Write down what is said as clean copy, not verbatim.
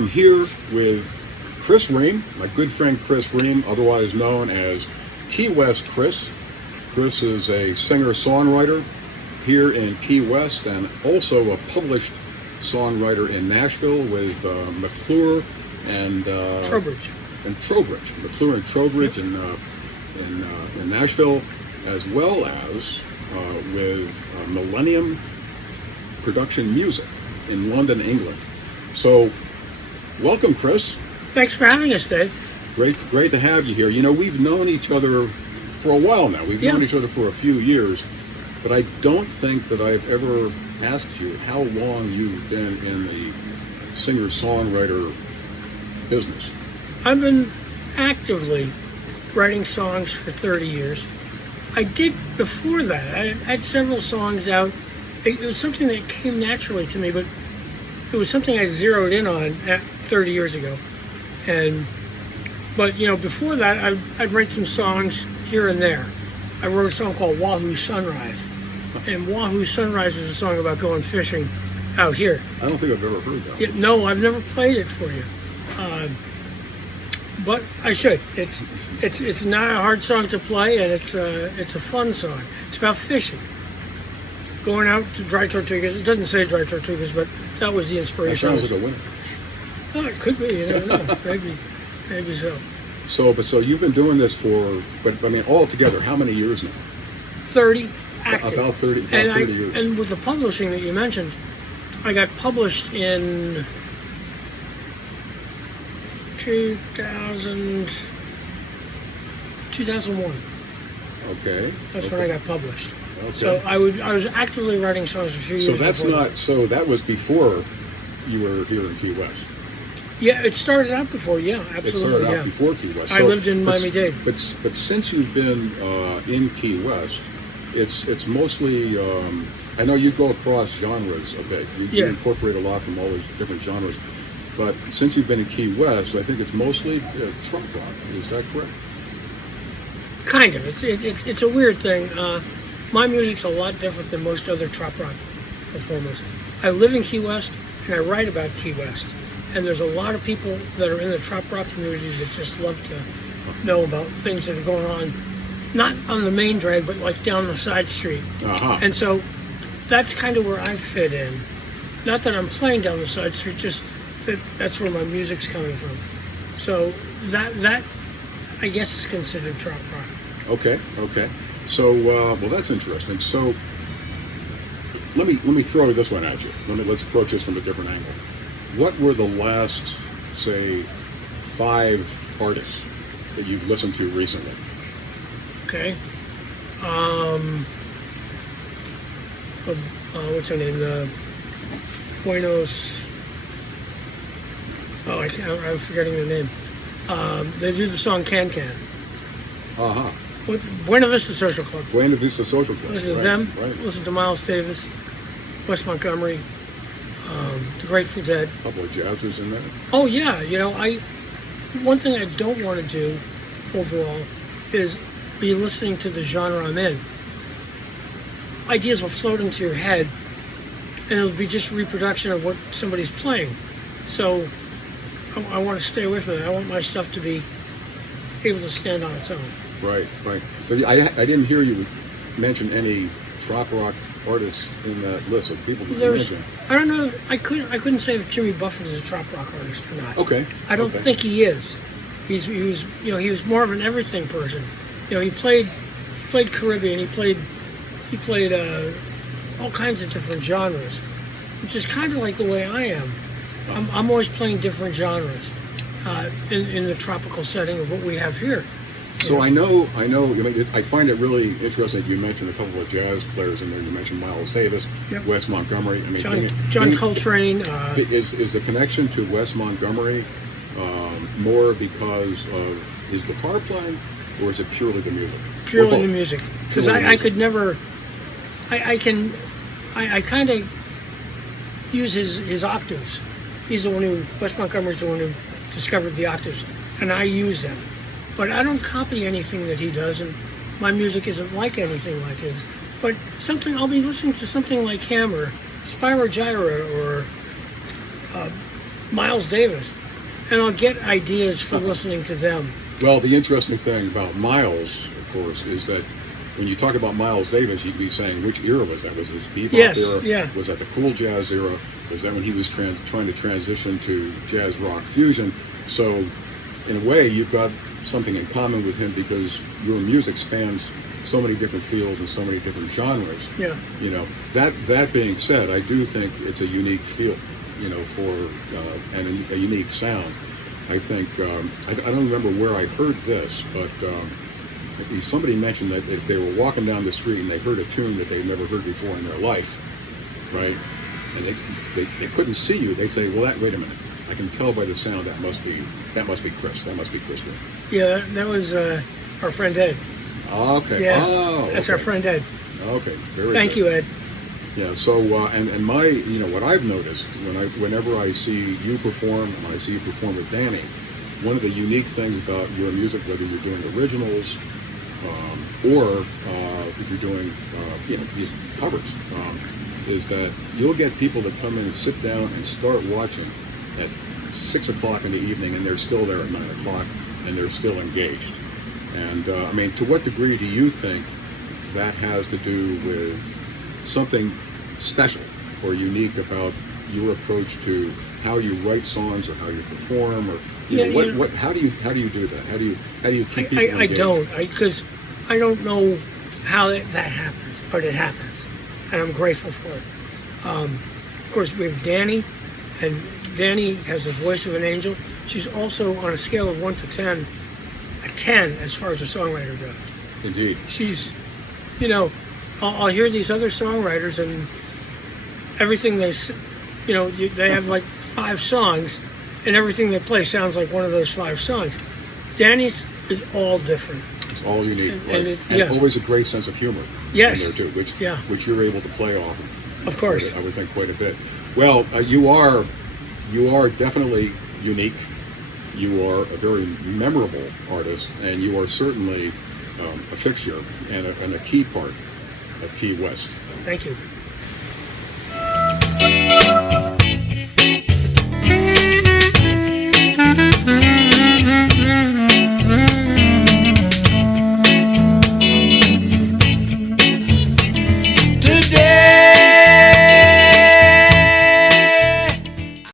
am here with Chris Rehm, my good friend Chris Rehm, otherwise known as Key West Chris. Chris is a singer-songwriter here in Key West and also a published songwriter in Nashville with McClure and Trowbridge. McClure and Trowbridge in Nashville, as well as with Millennium Production Music in London, England. So, welcome, Chris. Thanks for having us, Dave. Great to have you here. You know, we've known each other for a while now. We've known each other for a few years, but I don't think that I've ever asked you how long you've been in the singer-songwriter business. I've been actively writing songs for 30 years. I did before that. I had several songs out. It was something that came naturally to me, but it was something I zeroed in on 30 years ago. But you know, before that, I'd write some songs here and there. I wrote a song called Wahoo Sunrise. And Wahoo Sunrise is a song about going fishing out here. I don't think I've ever heard that. Yeah, no, I've never played it for you. But I should. It's not a hard song to play, and it's a fun song. It's about fishing, going out to dry tortugas. It doesn't say dry tortugas, but that was the inspiration. That sounds like a winner. Oh, it could be. You never know. maybe so. So you've been doing this for, but I mean, all together, how many years now? 30 active. About 30 years. And with the publishing that you mentioned, I got published in 2001. Okay. That's when I got published. Okay. So I was actively writing songs a few years. So that's before not. that. So that was before you were here in Key West. Yeah, it started out before. Yeah, absolutely. It started out before Key West. I lived in Miami-Dade. But since you've been in Key West, it's mostly. I know you go across genres a bit. You incorporate a lot from all these different genres. But since you've been in Key West, I think it's mostly trunk rock. Is that correct? Kind of. It's a weird thing. My music's a lot different than most other trop rock performers. I live in Key West and I write about Key West. And there's a lot of people that are in the trop rock community that just love to know about things that are going on, not on the main drag, but like down the side street. Uh-huh. And so that's kind of where I fit in. Not that I'm playing down the side street, just that's where my music's coming from. So that I guess is considered trop rock. Okay. So well, that's interesting. So let me throw this one at you. Let's approach this from a different angle. What were the last, say, 5 artists that you've listened to recently? Okay. What's her name? Buenos. Oh, I'm forgetting the name. They do the song Can Can. Uh-huh. Buena Vista Social Club. Buena Vista Social Club. Listen to them. Right. Listen to Miles Davis, Wes Montgomery, the Grateful Dead. A couple of jazzers in there. Oh yeah, you know, one thing I don't want to do overall is be listening to the genre I'm in. Ideas will float into your head, and it'll be just a reproduction of what somebody's playing. So I want to stay away from that. I want my stuff to be able to stand on its own. Right. But I didn't hear you mention any trop rock artists in that list of people that you mentioned. I don't know. I couldn't say if Jimmy Buffett is a trop rock artist or not. Okay. I don't think he is. He was more of an everything person. You know, he played Caribbean. He played all kinds of different genres, which is kind of like the way I am. I'm always playing different genres in the tropical setting of what we have here. So I know. I find it really interesting that you mentioned a couple of jazz players in there. You mentioned Miles Davis, Wes Montgomery. I mean, John Coltrane. Is the connection to Wes Montgomery more because of his guitar playing, or is it purely the music? Purely the music. Because I could never. I kind of use his octaves. Wes Montgomery's the one who discovered the octaves, and I use them. But I don't copy anything that he does, and my music isn't like anything like his. But I'll be listening to something like him, or Spyro Gyra, or Miles Davis, and I'll get ideas for listening to them. Well, the interesting thing about Miles, of course, is that when you talk about Miles Davis, you'd be saying, which era was that? Was it his bebop Yes, era? yeah. Was that the cool jazz era? Was that when he was trying to transition to jazz rock fusion? So, in a way, you've got something in common with him because your music spans so many different fields and so many different genres. Yeah. You know, that being said, I do think it's a unique feel, you know, and a unique sound. I think, I don't remember where I heard this, but somebody mentioned that if they were walking down the street and they heard a tune that they'd never heard before in their life, right, and they couldn't see you, they'd say, well, wait a minute, I can tell by the sound that must be Chris Rehm. Yeah, that was our friend Ed. Okay. Yeah, oh, that's okay. our friend Ed. Okay, very Thank good. you, Ed. Yeah, so and my, you know, what I've noticed whenever I see you perform and I see you perform with Dany, one of the unique things about your music, whether you're doing originals or if you're doing you know, these covers, is that you'll get people to come in and sit down and start watching at 6 o'clock in the evening, and they're still there at 9 o'clock, and they're still engaged. And I mean, to what degree do you think that has to do with something special or unique about your approach to how you write songs or how you perform, or how do you do that? How do you keep people I engaged? don't, because I don't know how that happens, but it happens, and I'm grateful for it. Of course, we have Dany, and Dany has the voice of an angel. She's also, on a scale of 1 to 10, a 10 as far as a songwriter goes. Indeed. She's, you know, I'll hear these other songwriters, and everything they have like 5 songs, and everything they play sounds like one of those 5 songs. Dany's is all different. It's all unique, and and always a great sense of humor Yes. in there too, which you're able to play off of. Of course. I would think quite a bit. Well, you are definitely unique. You are a very memorable artist, and you are certainly a fixture and a key part of Key West. Thank you.